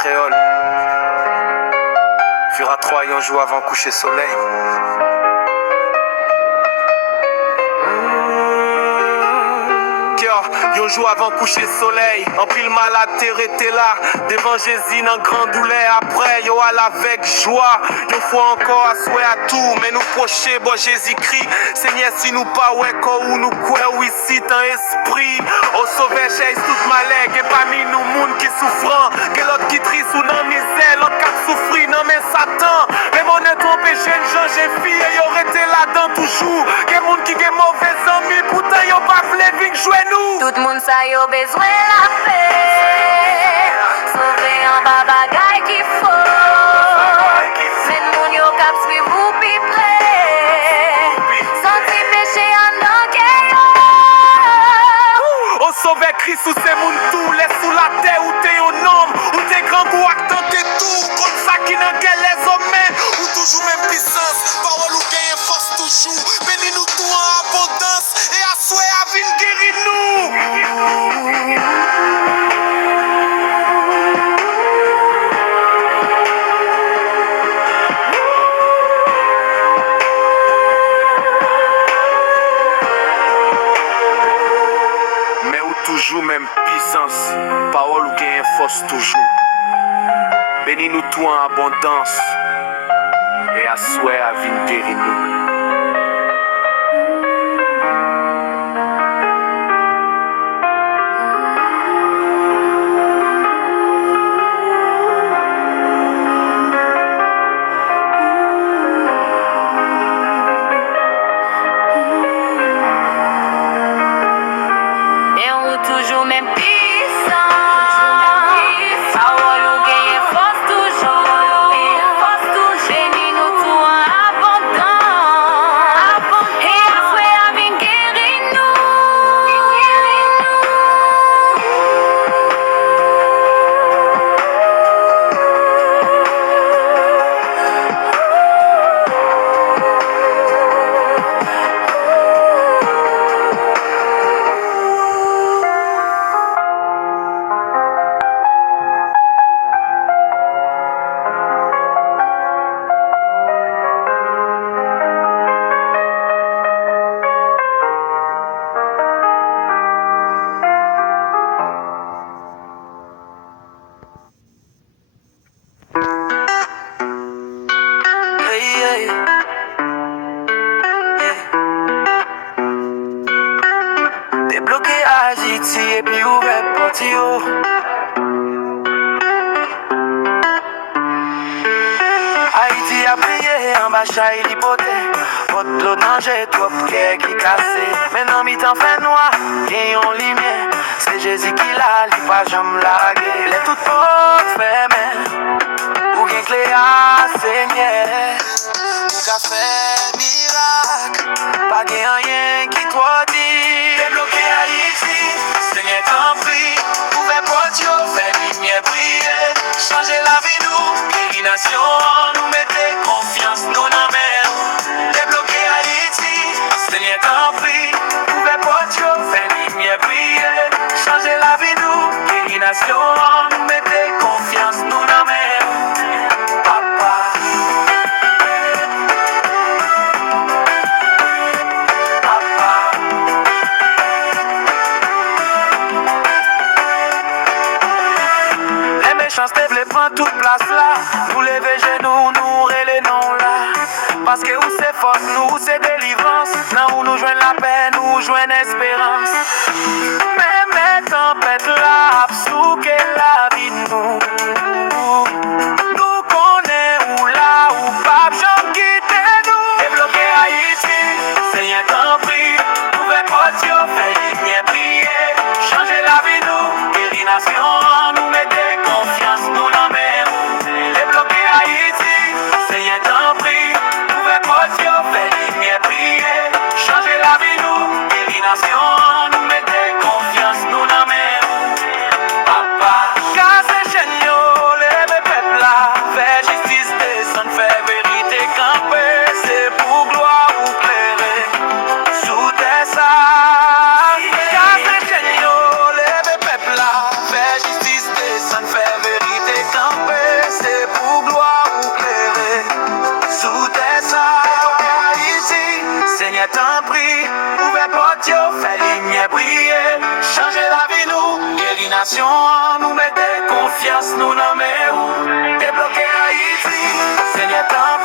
créole. Fura 3 yon joue avant coucher soleil. Yo joue avant coucher soleil. En pile malade terre était là. Devant Jésus dans grand douleur. Après yo à avec joie. Yo faut encore à souhait à tout. Mais nous procher bon Jésus-Christ. Seigneur si nous pas ouais ou nous quoi ou ici dans esprit. Au sauver chaise toute malègue. Et parmi nous monde qui souffrant. Que l'autre qui triste ou dans misère. L'autre qui souffrit non mais Satan. Mais mon est trompé jeune gens j'ai fille. Et yo resté là-dedans toujours. Que monde qui est mauvais amis. Pourtant yo pas vle vin jouer nous. Tout le monde ça yo besoin la paix. Sauver en bas bagaille qu'il faut. Mais moun yo cap suivre vous pi près. Senti péché en enquête. Au sauver Christ ou c'est moun tout. Laisse sous la terre ou t'es un homme. Ou t'es grand ou actant t'es tout. Comme ça qui n'en gueule les hommes. Ou toujours même puissance. Parole ou gagne force toujours. Bénis nous tout en abondance. Et à souhait à vin guérir nous. Mais ou toujours même puissance. Parole ou gagne force toujours. Bénis nous tout en abondance. Et à souhait à vin guérir nous. Toujours même puissant. Parole ou gagne force toujours. Bénis nous tout en abondance. Et après à vin guérir nous. Débloqué Haïti et puis ouvert porte yo. Haïti a prié en bas chaille l'hypothèque. Votre l'eau danger trop qu'est qui cassé. Maintenant mi-temps fait noir, gagnons lumière. C'est Jésus qui l'a, li pas jamais largué. Les toutes portes fermées. Ou bien clé à Seigneur. Ou qu'a fait miracle. Pas gain rien qui toi dit. Débloqué Haïti, Seigneur t'en prie. Ouvert porte yo, fait lumière briller. Changer la vie nous, guérir nation. Nous mettez confiance, nous n'en mer. Débloqué Haïti, Seigneur t'en prie. Ouvert porte yo, fait lumière briller. Changer la vie nous, guérir nation. Nous mettez confiance, nous n'en mer. Papa. Chance te vle prend toute place là. Nous lever genoux, nous les noms là. Parce que où c'est force, nous c'est délivrance. Nan où nous joignent la paix, nous joignent espérance. Même les tempêtes là, souke la vie nous. Nous connaît où là, où pape, j'en quitte nous. Débloqué Haïti, Seigneur t'en prie. Ouvert porte yo, fait lumière briller. Changer la vie nous, guérir nation, nous mettez confiance, nous n'en mer. Débloqué Haïti, Seigneur t'en prie. Ouvert porte yo, fait lumière briller. Changer la vie nous, guérir nation, nous mettez confiance, nous n'en mer. Papa, casse chaîne yo, prier, changer la vie nous, guérir nation, nous mettre confiance nous dans mes roues, débloquer Haïti, Seigneur tant